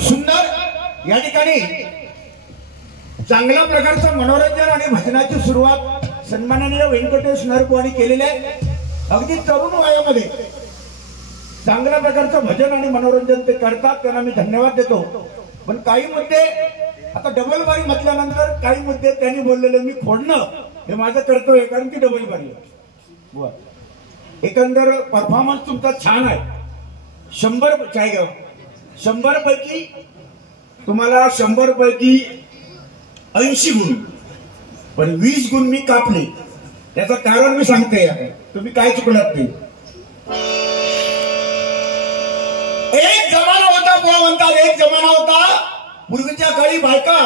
सुंदर या ठिकाणी चांगल्या प्रकारचं मनोरंजन आणि भजनाची सुरुवात सन्माननीय व्यंकटेश नरकुवानी केलेले आहे. अगदी तरुण वयामध्ये चांगल्या प्रकारचं भजन आणि मनोरंजन ते करतात, त्यांना मी धन्यवाद देतो. पण काही मुद्दे आता डबल बारी म्हटल्यानंतर काही मुद्दे त्यांनी बोललेले मी फोडणं हे माझं कर्तव्य, कारण की डबल बारी एकंदर परफॉर्मन्स तुमचा छान आहे. 100 पैकी तुम्हाला 100 पैकी 80 गुण, पण 20 गुण मी कापले. त्याचं कारण मी सांगते, तुम्ही काय चुकलात ते. एक जमाना होता बुवा म्हणतात, एक जमाना होता. पूर्वीच्या काळी बायका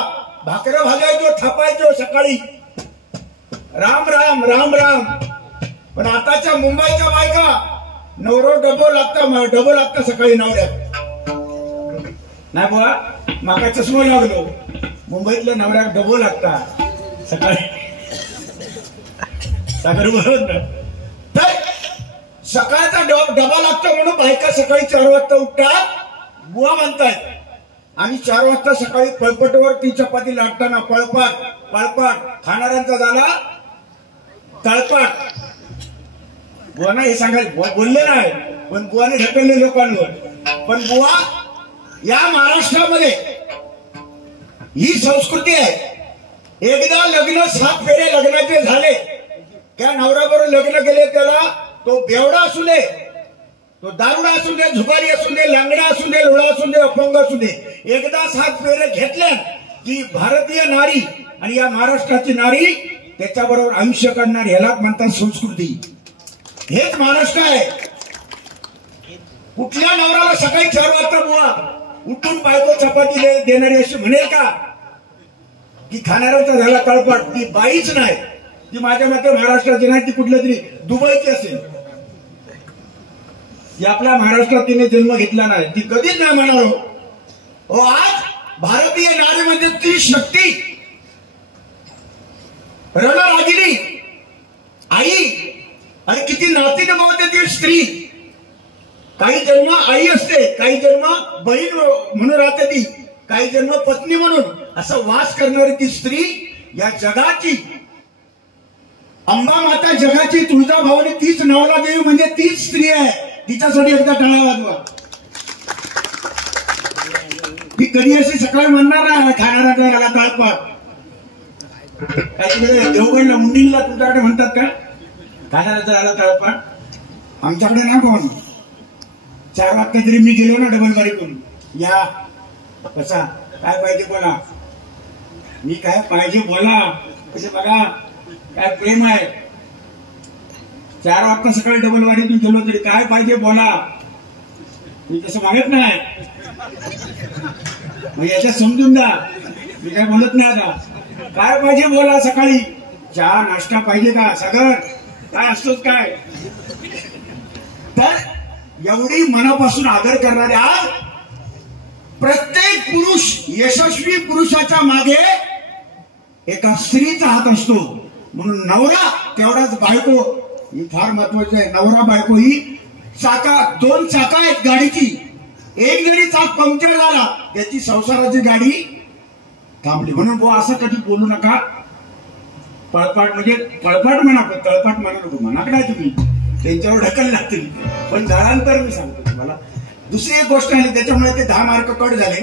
भाकरं भाजायचो, थापायचो सकाळी, राम राम राम राम. पण आताच्या मुंबईच्या बायका नवरो डबो लागतं सकाळी नवऱ्यात. नाही बुवा, माका चष्मा लागलो. मुंबईतल्या नवऱ्यात डबो लागता सकाळी. सागर बरोबर. तर सकाळचा डबा लागतो म्हणून बायका सकाळी 4 वाजता उठतात बुवा म्हणतायत. आणि 4 वाजता सकाळी पळपटवर ती चपाती लाटताना पळपाट खाणाऱ्यांचा झाला तळपाट. बुवाना हे सांगायला बोलले नाही, पण बुवाने ढकलले लोकांवर. पण बुवा, या महाराष्ट्रामध्ये ही संस्कृती आहे. एकदा लग्न 7 फेरे लग्नाचे झाले, त्या नवऱ्याबरोबर लग्न केले, त्याला तो बेवडा असू दे, तो दारुडा असू दे, झुगारी असू दे, लांगडा असू दे, लोळा असू दे, अपंग असू दे, एकदा 7 फेरे घेतल्या की भारतीय नारी आणि या महाराष्ट्राची नारी त्याच्याबरोबर आयुष्य काढणार, ह्यालाच म्हणतात संस्कृती. हेच महाराष्ट्र आहे. कुठल्या नवऱ्याला सकाळी 4 वाजता बुवा उठून बायको चपाती देणारी अशी म्हणेल का? की खाणाऱ्याचा झाला तळपाट. ती बाईच नाही, ती माझ्या मते महाराष्ट्राची नाही, ती कुठल्या तरी दुबईची असेल. ती आपल्या महाराष्ट्रात तिने जन्म घेतला नाही, ती कधीच नाही म्हणालो. आज भारतीय नारी म्हणजे ती शक्ती, रणरागिणी आई. आणि किती नाती निभावते ती स्त्री. काही जन्म आई असते, काही जन्म बहीण म्हणून राहते ती, काही जन्म पत्नी म्हणून. असं वास करणारी ती स्त्री या जगाची अंबा माता, जगाची तुळजाभवानी, तीच नवला देवी म्हणजे तीच स्त्री आहे. तिच्यासाठी एकदा टाळा वाजवा. ती कधी अशी सकाळी म्हणणार नाही खाणारा याला तळपाट. काहीतरी देवगडला मुंडीला तुमच्याकडे म्हणतात का खाणाऱ्याचा याला तळपाट? आमच्याकडे ना कोण. 4 वाजता तरी मी गेलो ना डबल बारी करून, या कसा काय पाहिजे बोला, मी काय पाहिजे बोला, कसे बघा काय प्रेम आहे. 4 वाजता सकाळी डबल बारीतून गेलो तरी काय पाहिजे बोला, मी तसं मागत नाही. मग याच्यात समजून द्या, मी काय बोलत नाही. आता काय पाहिजे बोला, सकाळी चहा नाश्ता पाहिजे का, सागर काय असतोच काय. तर एवढी मनापासून आदर करणारे आज प्रत्येक पुरुष, यशस्वी पुरुषाच्या मागे एका स्त्रीचा हात असतो. म्हणून नवरा तेवढाच बायको ही फार महत्वाची आहे. नवरा बायको ही 2 चाका आहेत गाडीची. एक जरी चाक पंक्चर झाला त्याची संसाराची गाडी थांबली. म्हणून बुवा असं कधी बोलू नका. पळपाट म्हणजे पळपाट म्हणा, तळपाट म्हणा नको म्हणा नाही तुम्ही, त्यांच्यावर ढकल लागते. पण झाल्यानंतर मी सांगतो तुम्हाला. दुसरी एक गोष्ट आली, त्याच्यामुळे ते 10 मार्क कट झाले.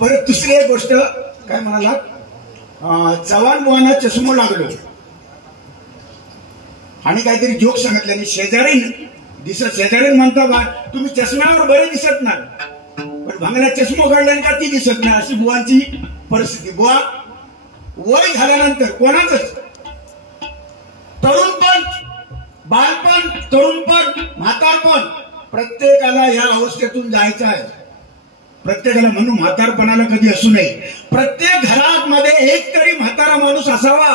परत दुसरी एक गोष्ट काय म्हणाला, चव्हाण बुवांना चष्मा लागलो आणि काहीतरी जोक सांगितलं. शेजारीन म्हणता बा तुम्ही चष्म्यावर बरे दिसत नाही, पण भांगला चष्मा काढल्याने का ती दिसत नाही, अशी बुवांची परिस्थिती. बुवा वय झाल्यानंतर कोणाच तरुणपण, बालपण, तरुणपण, म्हातारपण प्रत्येकाला या अवस्थेतून जायचं आहे. प्रत्येकाला. म्हणून म्हातारपणाला कधी असू नये. प्रत्येक घरात मध्ये एक तरी म्हातारा माणूस असावा,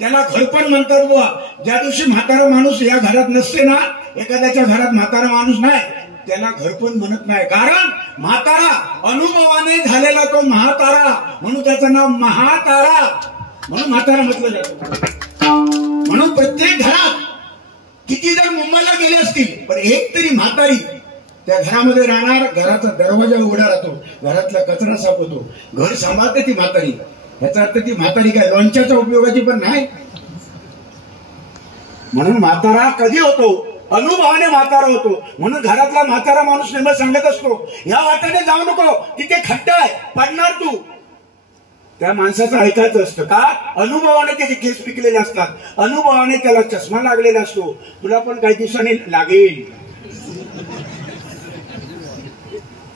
त्याला घरपण म्हणतात बुवा. ज्या दिवशी म्हातारा माणूस या घरात नसते ना, एखाद्याच्या घरात म्हातारा माणूस नाही, त्याला घरपण म्हणत नाही. कारण म्हातारा अनुभवाने झालेला तो महातारा, म्हणून त्याचं नाव महातारा, म्हणून म्हातारा म्हटलं जातं. म्हणून प्रत्येक घरात किती जण मुंबईला गेले असतील, पण एक तरी म्हातारी त्या घरामध्ये राहणार, घराचा दरवाजा उघडा राहतो, घरातला कचरा साफ होतो, घर सांभाळते ती म्हातारी. याचा अर्थ ती म्हातारी काय लोणच्याच्या उपयोगाची पण नाही. म्हणून म्हातारा कधी होतो, अनुभवाने म्हातारा होतो. म्हणून घरातला म्हातारा माणूस नेहमी सांगत असतो, या वाटेने जाऊ नको, तिथे खड्डा आहे, पडणार तू. त्या माणसाचं ऐकायचं असतं का? अनुभवाने त्याचे केस पिकलेले असतात, अनुभवाने त्याला चष्मा लागलेला असतो. तुला पण काही दिवसांनी लागेल.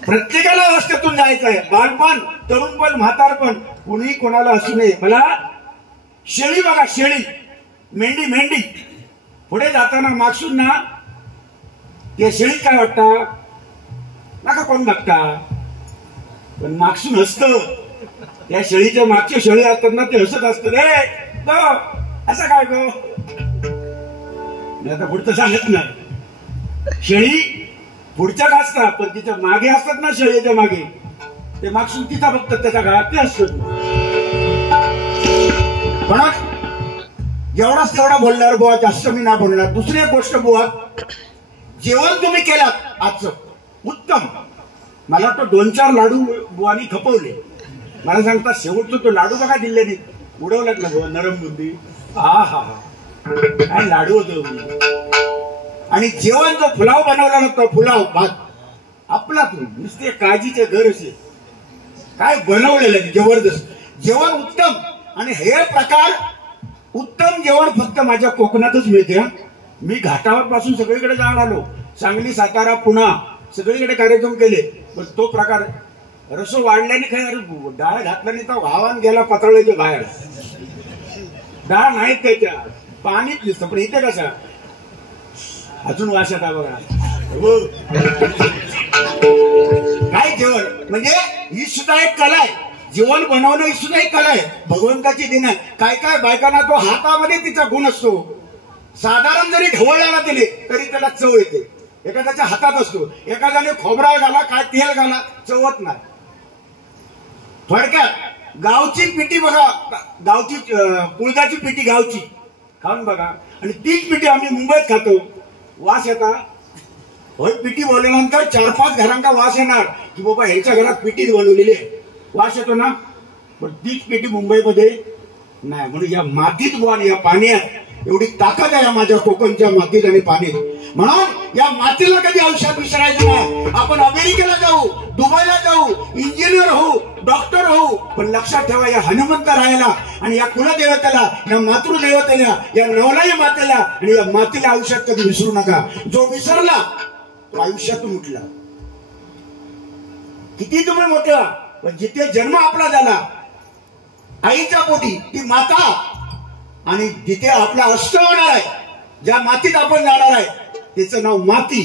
प्रत्येकाला अवस्थेतून जायचं आहे. बालपण, तरुणपण, म्हातारपण, कुणी कोणाला असू नये. मला शेळी बघा, शेळी, मेंढी, मेंढी पुढे जाताना मागसून ना त्या शेळी काय वाटतं नका कोण बघता, पण मागसून हसतं. त्या शेळीच्या मागचे शेळी असतात ना, ते हसत असत. रे गो असं काय गो, मी आता पुढचं सांगत नाही. शेळी पुढच्या असतात, पण तिच्या मागे असतात ना, शेळीच्या मागे ते मागसून तिचा बघतात, त्याच्या घरात ते असतात. पण एवढाच तेवढा बोलणार बुवा, जास्त मी ना बोलणार. दुसरी एक गोष्ट बुवा, जेवण तुम्ही केलात आजचं उत्तम. मला तो 2-4 लाडू बुवानी खपवले. मला सांगता शेवटचं तो लाडू बघा दिल्ल्याने उडवलात ना बुवा, नरम बुंदी. हा हा हा, काय लाडू होतो. आणि जेवण जो पुलाव बनवला नव्हता, पुलाव भात आपला, नुसते काळजीचे घर असे काय बनवलेलं जबरदस्त जेवण, उत्तम. आणि हे प्रकार उत्तम जेवण फक्त माझ्या कोकणातच मिळते. मी घाटावर पासून सगळीकडे जाऊन आलो, सांगली, सातारा, पुणा सगळीकडे कार्यक्रम केले, पण तो प्रकार रसो वाढल्याने काय, डाळ घातल्याने तर वाहवान गेला पत्राळ्याच्या बाहेर. डाळ नाहीत त्याच्या, पाणीच दिसतं. पण इथे कसा अजून वास येता बघा. काय जेवण म्हणजे ही सुद्धा एक कला आहे. जेवण बनवणं ही सुद्धा एक कला आहे, भगवंताची देण आहे. काय काय बायकांना तो हातामध्ये तिचा गुण असतो. साधारण जरी ढवळायला दिले तरी त्याला चव येते. एखाद्याच्या हातात असतो, एखाद्याने खोबरा घाला, काय तेल घाला, चवत नाही. थोडक्यात गावची पिठी बघा, गावची कुळदाची पिठी गावची खाऊन बघा, आणि तीच पिठी आम्ही मुंबईत खातो. वास येता होय, पिठी बोलल्यानंतर 4-5 घरांचा वास येणार की बाबा ह्याच्या घरात पिठीच बनवलेली आहे, वास येतो ना. पण तीच पिठी मुंबईमध्ये नाही. म्हणून या मातीत बुवा, या पाण्यात एवढी ताकद आहे माझ्या कोकणच्या मातीत आणि पाणीत. म्हणून या मातीला कधी आयुष्यात विसरायचं नाही. आपण अमेरिकेला जाऊ, दुबईला जाऊ, इंजिनियर होऊ, डॉक्टर होऊ, पण लक्षात ठेवा, या हनुमंत राहायला आणि या कुलदेवतेला, या मातृदेवतेला, या नवलाई मातेला आणि या मातीला आयुष्यात कधी विसरू नका. जो विसरला तो आयुष्यातून उठला. किती तुम्ही मोठा, पण जिथे जन्म आपला झाला आईच्या पोटी ती माता, आणि जिथे आपला अस्त होणार आहे, ज्या मातीत आपण जाणार आहे, त्याचं नाव माती.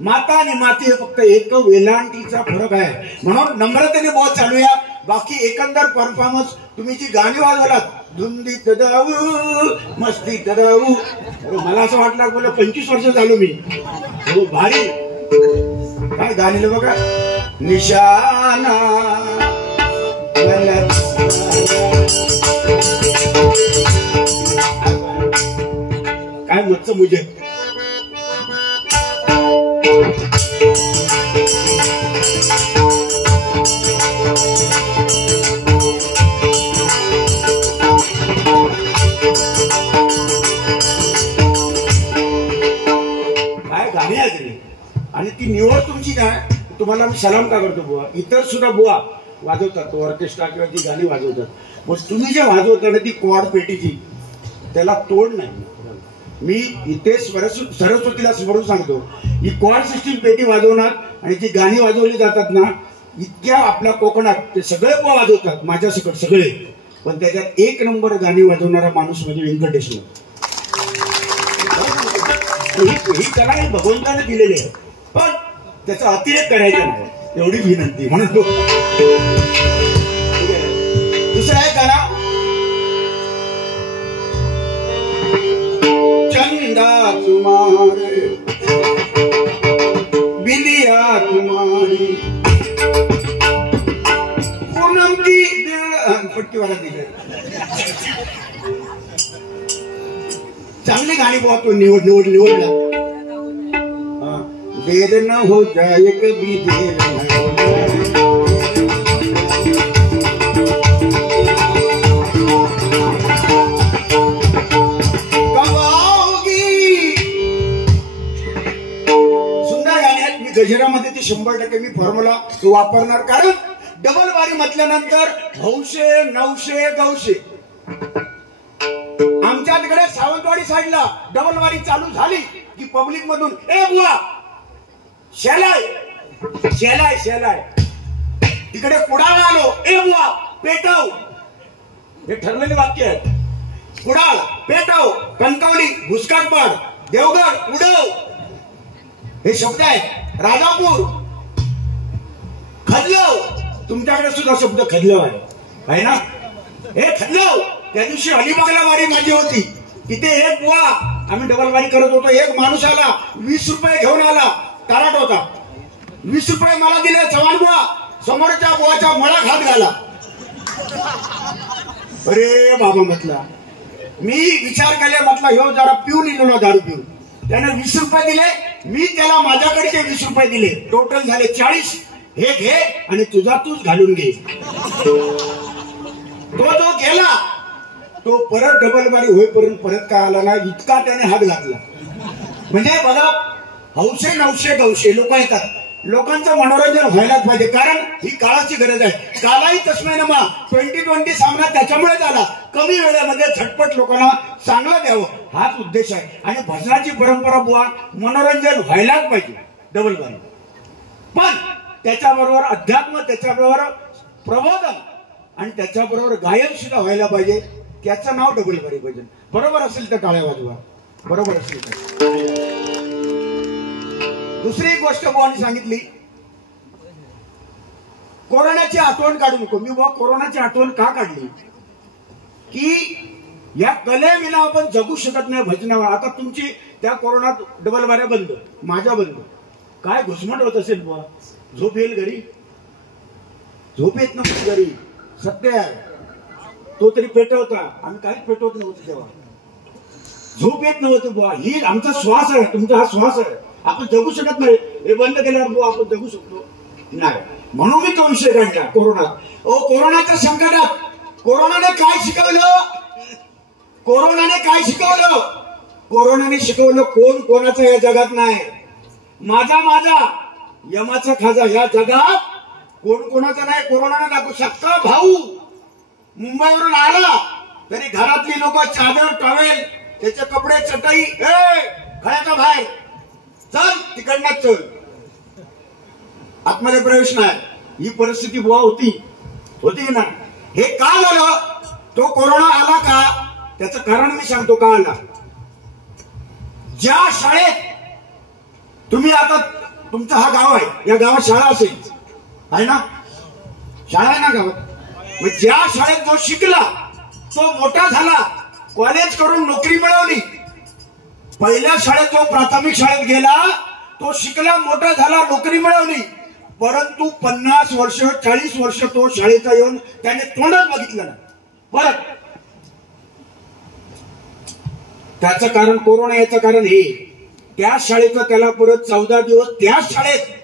माता आणि माती हे फक्त एक वेलांटीचा फरक आहे. म्हणून नम्रतेने बहुत चालूया. बाकी एकंदर परफॉर्मन्स तुम्ही जी गाणी वाजवलात, धुंदीत जाऊ मस्तीत जाऊ, मला असं वाटलं बोला 25 वर्ष झालो मी. हो भारी काय गाणीला बघा. निशाना काय मच मुझे काय गाणी आहेत. आणि ती निवड तुमची नाही. तुम्हाला मी सलाम का करतो बुवा. इतर सुद्धा बुवा वाजवतात, ऑर्केस्ट्रा किंवा ती गाणी वाजवतात, पण तुम्ही जे वाजवता ना ती क्वाड पेटीची, त्याला तोड नाही. मी इथे सरस्वतीला स्मरून सांगतो, ही क्वाड सिस्टीम पेटी वाजवणार आणि जी गाणी वाजवली जातात ना, इतक्या आपल्या कोकणात ते सगळे वाजवतात माझ्यासकट सगळे, पण त्याच्यात 1 नंबर गाणी वाजवणारा माणूस म्हणजे व्यंकटेश. ही कला ही भगवंताने दिलेली आहे, पण त्याचा अतिरेक करायचा नाही एवढी विनंती. म्हणून दुसरा आहे गाणं, चंदा तुम्हारे बिलिया तुम्हारी पूनम की पट्टी वाला दिले चांगली कसली गाणी पाहतो निवडला देर न हो जाए कभी देर न हो गजरामध्ये ते 100% मी फॉर्म्युला वापरणार, कारण डबल बारी म्हटल्यानंतर 900 900 900 आमच्या तिकडे सावंतवाडी साईडला डबल बारी चालू झाली की पब्लिक मधून ए बुवा शेलाय शेलाय शेलाय, तिकडे कुडाळ आलो ए बुवा पेटव, हे ठरलेले वाक्य आहे. कुडाळ पेटव, कणकवली भुसकाटपाड, देवगड उडव, हे शब्द आहेत. राजापूर खदलव, तुमच्याकडे सुद्धा शब्द खदलव आहे ना. हे खदलव, त्या दिवशी अलिबागला वारी माझी होती, तिथे एक बुवा आम्ही डबल वारी करत होतो. एक माणूस आला 20 रुपये घेऊन आला, ताराट होता. 20 रुपये मला दिले, चव्हाण बुवा समोरच्या बुवाच्या मळा खात घाला. अरे बाबा म्हटला, मी विचार केले, म्हटलं ह्यो जरा पिऊन इलो ना दारू पिऊन. त्याने 20 रुपये दिले, मी त्याला माझ्याकडचे 20 रुपये दिले, टोटल झाले 40. हे घे आणि तुझा तूच घालून घे. तो जो गेला तो परत डबल बारी होईपर्यंत परत काय आला ना, इतका त्याने हात घातला. म्हणजे बघा 900 900 900 लोक येतात, लोकांचं मनोरंजन व्हायलाच पाहिजे, कारण ही काळाची गरज आहे. कालाही तस्मैनमा 2020 सामना त्याच्यामुळे झाला, कमी वेळेमध्ये झटपट लोकांना चांगलं द्यावं हाच उद्देश आहे. आणि भजनाची परंपरा बुवा मनोरंजन व्हायलाच पाहिजे डबल बारी, पण त्याच्याबरोबर अध्यात्म, त्याच्याबरोबर प्रबोधन आणि त्याच्याबरोबर गायन सुद्धा व्हायला पाहिजे. त्याचं नाव डबल बारी भजन. बरोबर असेल तर टाळ्या वाजवा, बरोबर असेल तर. दुसरी एक गोष्ट बुवांनी सांगितली, कोरोनाची आठवण काढू नको. मी बुवा कोरोनाची आठवण का काढली की या कलेविना आपण जगू शकत नाही भजनावर. आता तुमची त्या कोरोनात डबल बाऱ्या बंद, माझ्या बंद, काय घुसमट होत असेल बुवा. झोप येईल घरी, झोप येत नव्हती घरी, सत्य आहे. तो तरी पेटवता, आम्ही काहीच पेटवत नव्हतं तेव्हा. झोप येत नव्हतं बुवा. ही आमचा श्वास आहे, तुमचा हा श्वास आहे, आपण जगू शकत नाही. हे बंद केल्यावर बुवा आपण जगू शकतो नाही. म्हणून मी तो विषय काढला कोरोना. कोरोनाच्या संकटात कोरोनाने काय शिकवलं, कोरोनाने काय शिकवलं, कोरोनाने शिकवलं कोण कोणाचं या जगात नाही. माझा माझा यमाचा खाजा, या जगात कोण कोणाचा नाही. कोरोनाने दाखवू सक्का भाऊ मुंबईवरून आला तरी घरातली लोक चादर टॉवेल, त्याचे कपडे चटई, घराच्या बाहेर चल, तिकडनं चल, आतमध्ये प्रवेश नाही. ही परिस्थिती बुवा होती की ना. हे का झालं, तो कोरोना आला का, त्याचं कारण मी सांगतो का आला. ज्या शाळेत तुम्ही आता, तुमचं हा गाव आहे, या गावात शाळा असेल आहे ना, शाळा आहे ना गावात. मग ज्या शाळेत जो शिकला तो मोठा झाला, कॉलेज करून नोकरी मिळवली. पहिल्या शाळेत जो प्राथमिक शाळेत गेला तो शिकला, मोठा झाला, नोकरी मिळवली, परंतु 50 वर्ष 40 वर्ष तो शाळेचा येऊन त्याने तोंडच बघितलं ना. परत त्याचं कारण कोरोना, याचं कारण हे, त्या शाळेचं त्याला परत 14 दिवस त्याच शाळेत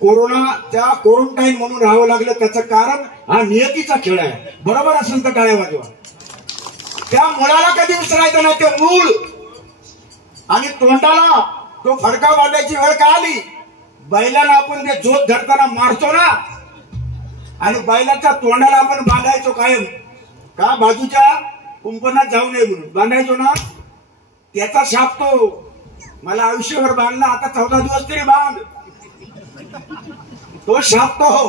कोरोनाच्या क्वारंटाईन म्हणून राहावं लागलं. त्याचं कारण हा नियतीचा खेळ आहे. बरोबर असेल तर टाळ्या वाजवा. त्या मुलाला कधी विसरायचं नाही, ते मूळ. आणि तोंडाला तो फडका बांधायची वेळ का आली, बैलाला आपण ते जोत धरताना मारतो ना, आणि बैलाच्या तोंडाला आपण बांधायचो कायम का, बाजूच्या कुंपणात जाऊ नये म्हणून बांधायचो ना. त्याचा शाप तो, मला आयुष्यभर बांधला, आता 14 दिवस तरी बांध, तो शाप तो हो.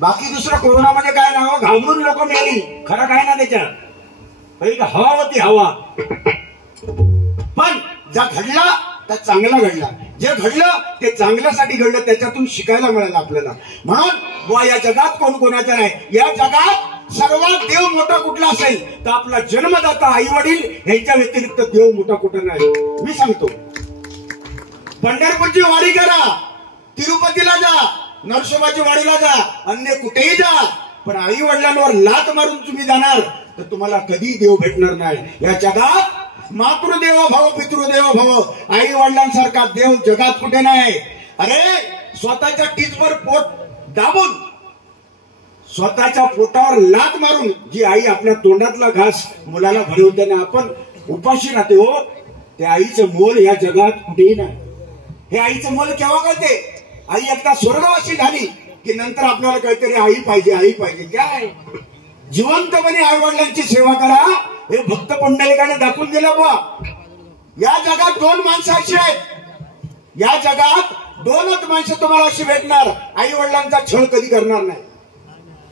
बाकी दुसरं कोरोनामध्ये काय ना, घाबरून लोक मेली, खरं काय ना त्याच्यात, हवा होती हवा. पण ज्या घडला त्या चांगला घडला, जे घडलं ते चांगल्यासाठी घडलं, त्याच्यातून शिकायला मिळालं आपल्याला. म्हणून बुवा या जगात कोण कोणाचा नाही. या जगात सर्वात देव मोठा कुठला असेल तर आपला जन्मदाता आई वडील यांच्या व्यतिरिक्त देव मोठा कुठं नाही. मी सांगतो, पंढरपूरची वारी करा, तिरुपतीला जा, नरसोबाची वाडीला जा, अन्य कुठेही जा, पण आई वडिलांवर लात मारून तुम्ही जाणार तर तुम्हाला कधी देव भेटणार नाही. या जगात मातृदेवो भव पितृदेवो भव, आई वडिलांसारखा देव जगात कुठे नाही. अरे स्वतःच्या टीचवर पोट दाबून, स्वतःच्या पोटावर लात मारून जी आई आपल्या तोंडातला घास मुलाला भरवते, आपण उपाशी राहते हो, त्या आईचं मोल या जगात कुठेही नाही. हे आईचं मोल केव्हा कळते? आई एकदा स्वर्गवासी झाली की नंतर आपल्याला काहीतरी आई पाहिजे, आई पाहिजे. काय जिवंतपणे आई वडिलांची सेवा करा हे भक्त पुंडलिकाने दाखवून दिलं. बुवा या जगात दोन माणसं अशी आहेत, या जगात दोनच माणसं तुम्हाला अशी भेटणार, आई वडिलांचा छळ कधी करणार नाही.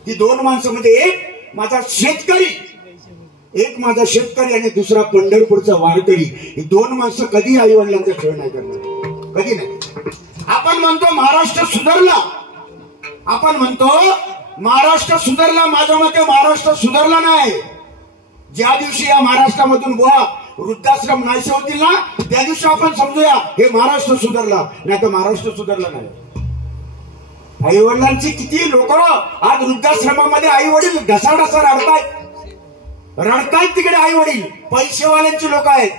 ती दोन माणसं म्हणजे एक माझा शेतकरी, एक माझा शेतकरी आणि दुसरा पंढरपूरचा वारकरी. ही दोन माणसं कधी आई वडिलांचा छळ नाही करणार, कधी नाही. आपण म्हणतो महाराष्ट्र सुधारला, आपण म्हणतो महाराष्ट्र सुधारला. माझ्या मते महाराष्ट्र सुधारला नाही. ज्या दिवशी या महाराष्ट्रामधून बुवा वृद्धाश्रम नाहीसे होतील ना, त्या दिवशी आपण समजूया हे महाराष्ट्र सुधारला, नाही तर महाराष्ट्र सुधारला नाही. आई वडिलांची किती लोक आज वृद्धाश्रमामध्ये आई वडील ढसाढसा रडतायत तिकडे. आई वडील पैसेवाल्यांची लोक आहेत,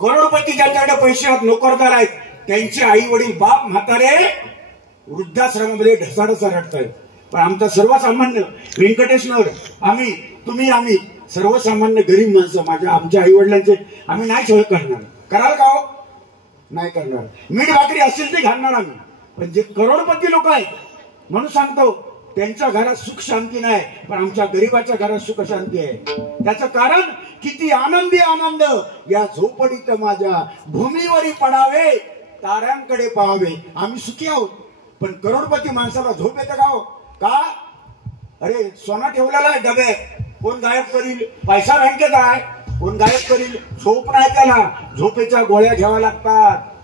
करोडपती ज्यांच्याकडे पैसे आहेत, नोकरदार आहेत, त्यांचे आई वडील बाप म्हातारे वृद्धाश्रमामध्ये ढसाढसा रडतायत. पण आमचा सर्वसामान्य व्यंकटेश्वर, आम्ही तुम्ही आम्ही सर्वसामान्य गरीब माणसं आमच्या आई वडिलांचे आम्ही नाही छळ करणार. कराल का हो? नाही करणार. मीठ भाकरी असेल ते घालणार आम्ही. पण जे करोडपती लोक आहेत, म्हणून सांगतो त्यांच्या घरात सुख शांती नाही, पण आमच्या गरीबाच्या घरात सुख शांती आहे. त्याचं कारण किती आनंदी आनंद या झोपडीत माझ्या भूमीवरी पडावे, ताऱ्यांकडे पाहावे. आम्ही सुखी आहोत, पण करोडपती माणसाला झोप येते का हो? का? अरे सोना ठेवलेला आहे डब्यात, कोण गायब करील? पैसा बँकेत आहे, कोण गायब करील? झोप नाही त्याला, झोपेच्या गोळ्या घ्याव्या लागतात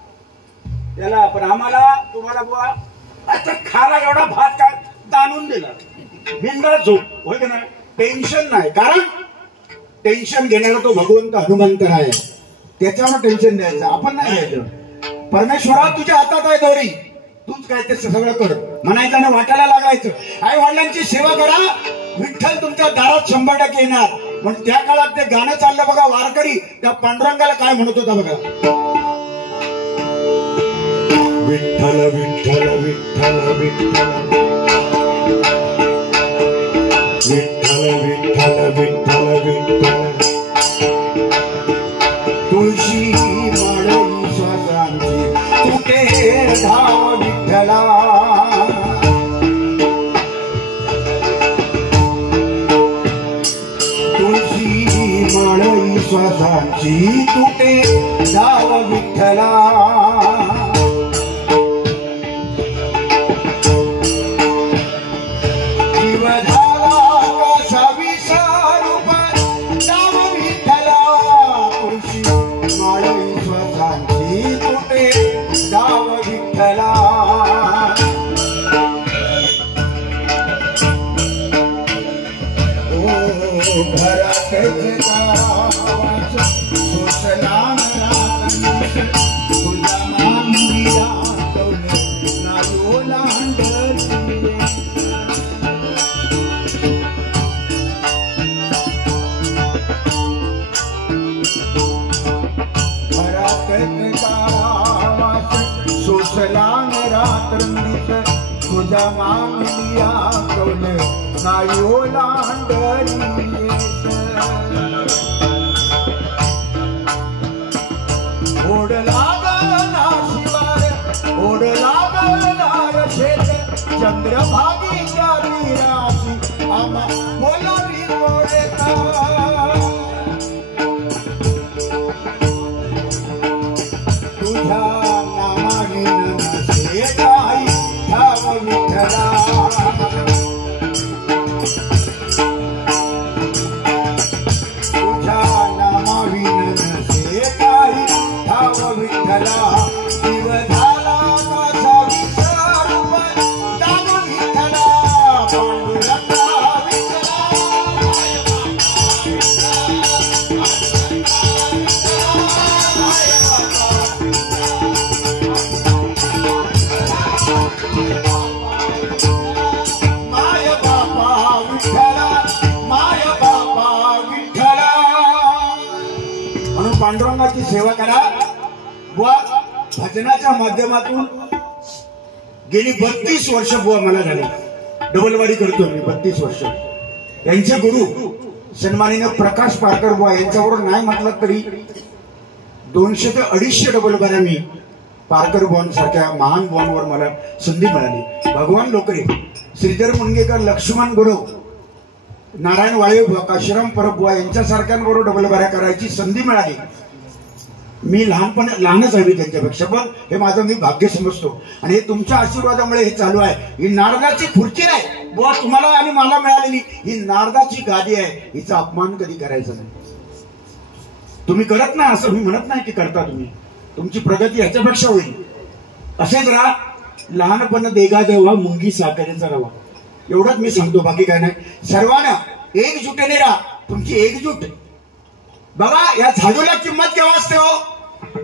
त्याला. पण आम्हाला तुम्हाला बुवा आता खाला एवढा भात काय ताणून दिला, बिनधास्त झोप, होय का नाही? टेन्शन नाही. कारण टेन्शन घेणारा तो भगवंत हनुमंत आहे, त्याच्यावर टेन्शन द्यायचं, आपण नाही घ्यायचं. परमेश्वरा तुझ्या हातात आहे दोरी, तूच काय ते सगळं कर म्हणायचं आणि वाटायला लागायचं. आई वडिलांची सेवा करा, विठ्ठल तुमच्या दारात 100% येणार. पण त्या काळात ते गाणं चाललं बघा, वारकरी त्या पांडुरंगाला काय म्हणत होता बघा, विठ्ठल विठ्ठल विठ्ठल विठ्ठल विठ्ठल विठ्ठल विठ्ठल तुळशी माळी स्वसांची कुठे धाव विठ्ठला. तुळशी माळी स्वसांची कुठे धाव विठ्ठला. तुझ्या मागलिया कौल नाही ओलांडली. ओढ लागला शिवार, ओढ लागला शेत, चंद्रभागीच्या तीराची आम्हा बोलावी ओढता. तुझ्या नामाविन नसे काही धाव विठ्ठला. तुझ्या नामाविन नसे काही धाव विठ्ठला. जीव झाला माझा विसरून दाव विठ्ठला. बुवाची सेवा करा. बुवा भजनाच्या माध्यमातून गेली 32 वर्ष बुवा मला झाली. डबलवाडी करतो मी 32 वर्ष. यांचे गुरु सन्माननीय प्रकाश पारकर बुवा यांच्याबरोबर नाही म्हटलं तरी 200 ते 250 डबलवाड्या मी पारकर बुवांसारख्या महान बुवांवर मला संधी मिळाली. भगवान लोकरे, श्रीधर मुनगेकर, लक्ष्मण गुरव, नारायण वाळे, काशीराम परब बुवा यांच्यासारख्यांबरोबर डबलवाड्या करायची संधी मिळाली. मी लहानच आहे त्यांच्यापेक्षा, पण हे माझं मी भाग्य समजतो. आणि हे तुमच्या आशीर्वादामुळे हे चालू आहे. ही नारदाची खुर्ची आहे बुवा तुम्हाला आणि मला मिळालेली, ही नारदाची गादी आहे. हिचा अपमान कधी करायचा नाही. तुम्ही करत नाही असं मी म्हणत नाही की करता तुम्ही, तुमची प्रगती ह्याच्यापेक्षा होईल. असेच राहा. लहानपण देगा देवा मुंगी साखरेचा रवा, एवढंच मी सांगतो, बाकी काय नाही. सर्वांना एकजुटीने राहा. तुमची एकजूट बघा. या झाडूला किंमत केव्हा असते हो?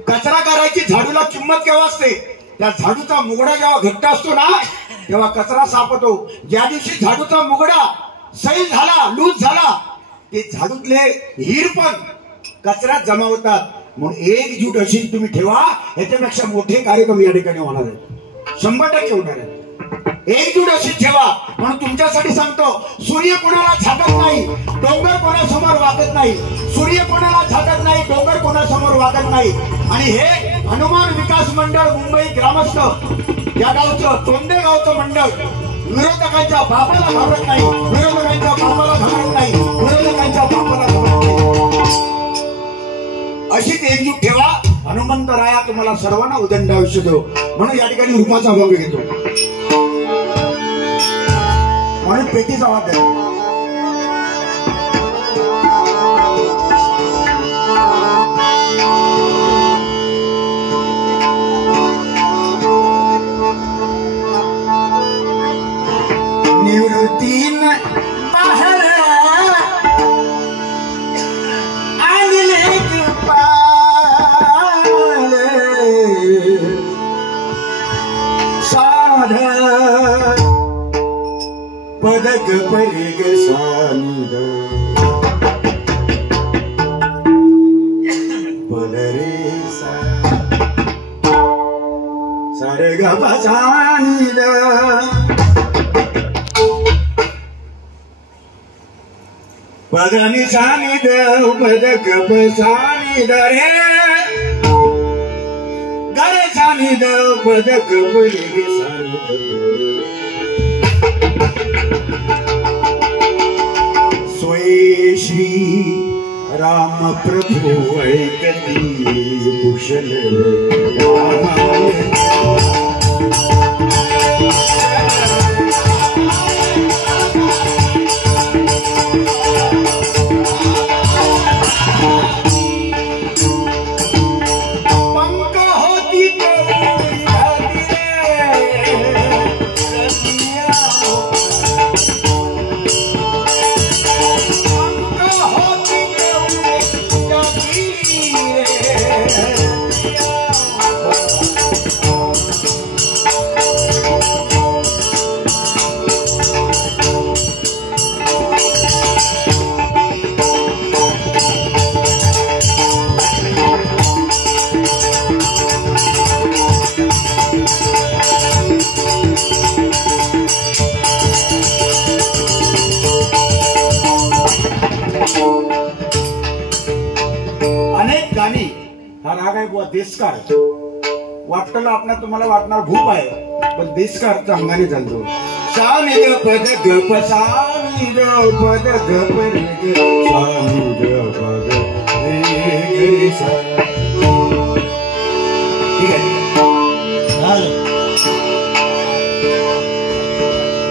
कचरा करायची झाडूला किंमत केव्हा असते? त्या झाडूचा मुगडा जेव्हा घट्ट असतो ना तेव्हा कचरा साफ होतो. ज्या दिवशी झाडूचा मुगडा सैल झाला, लूज झाला, ते झाडूतले हिर पण कचऱ्यात जमा होतात. म्हणून एकजूट अशी तुम्ही ठेवा. याच्यापेक्षा मोठे कार्यक्रम या ठिकाणी होणार आहे, 100% होणार आहे. एकजूट अशी ठेवा. म्हणून तुमच्यासाठी सांगतो, सूर्य कोणाला झाकत नाही, डोंगर कोणासमोर वाकत नाही. सूर्य कोणाला झाकत नाही, डोंगर कोणासमोर वाकत नाही. आणि हे हनुमान विकास मंडळ मुंबई ग्रामस्थ या गावचं, तोंडे गावचं मंडळ विरोधकांच्या बापाला घाबरत नाही, विरोधकांच्या बापाला घाबरत नाही, विरोधकांच्या बापाला घाबरत नाही. अशीच एकजूट ठेवा. हनुमंतराया तुम्हाला सर्वांना उदंड आयुष्य देव. म्हणून या ठिकाणी रूपाचा भोग घेतो. म्हणून पेटीचा आवाज द्या. निवृत्तीन बाहेर आणले साध पदक परिग सानिद पदरे सारग सानिद पदनी सानिद पदक सानिद रे गरे सानिद पदक परिग सानिद. सोये श्री राम प्रभु ऐकती कुशल देशकार वाटलं आपल्या तुम्हाला वाटणार भूप आहे, पण देशकारचा अंगाने चालतो. सानिद पद गप सानिद पद गप रे ग सानिद पद रे ग सा. ठीक आहे.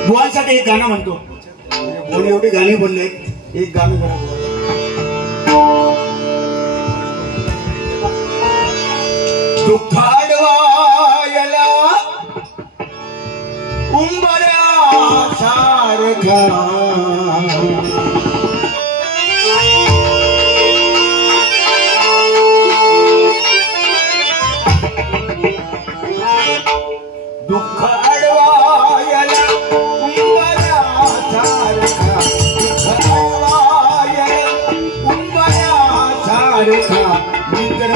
बुवांसाठी एक गाणं म्हणतो. कोणी एवढी गाणी बोलले, एक गाणं करा. दुःखाडवायला उंबऱ्या सारखा दुःख अडवायला उंबऱ्या सारखा दुःख अडवायला उंबऱ्या सारखा मित्र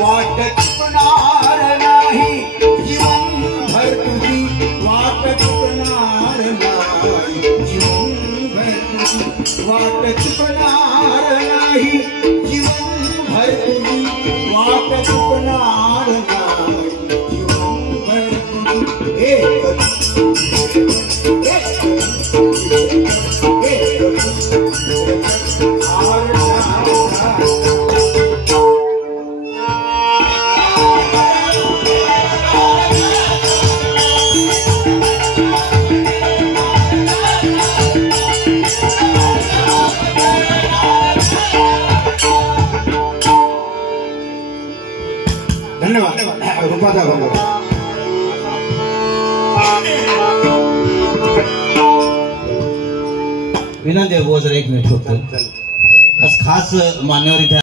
वाट चुकणार नाही जीवनभर तुझी वाट चुकणार नाही जीवनभर तुझी धन्यवाद रूपाचा विनंती आहे जरा एक मिनिट फक्त आज खास मान्यवर इथे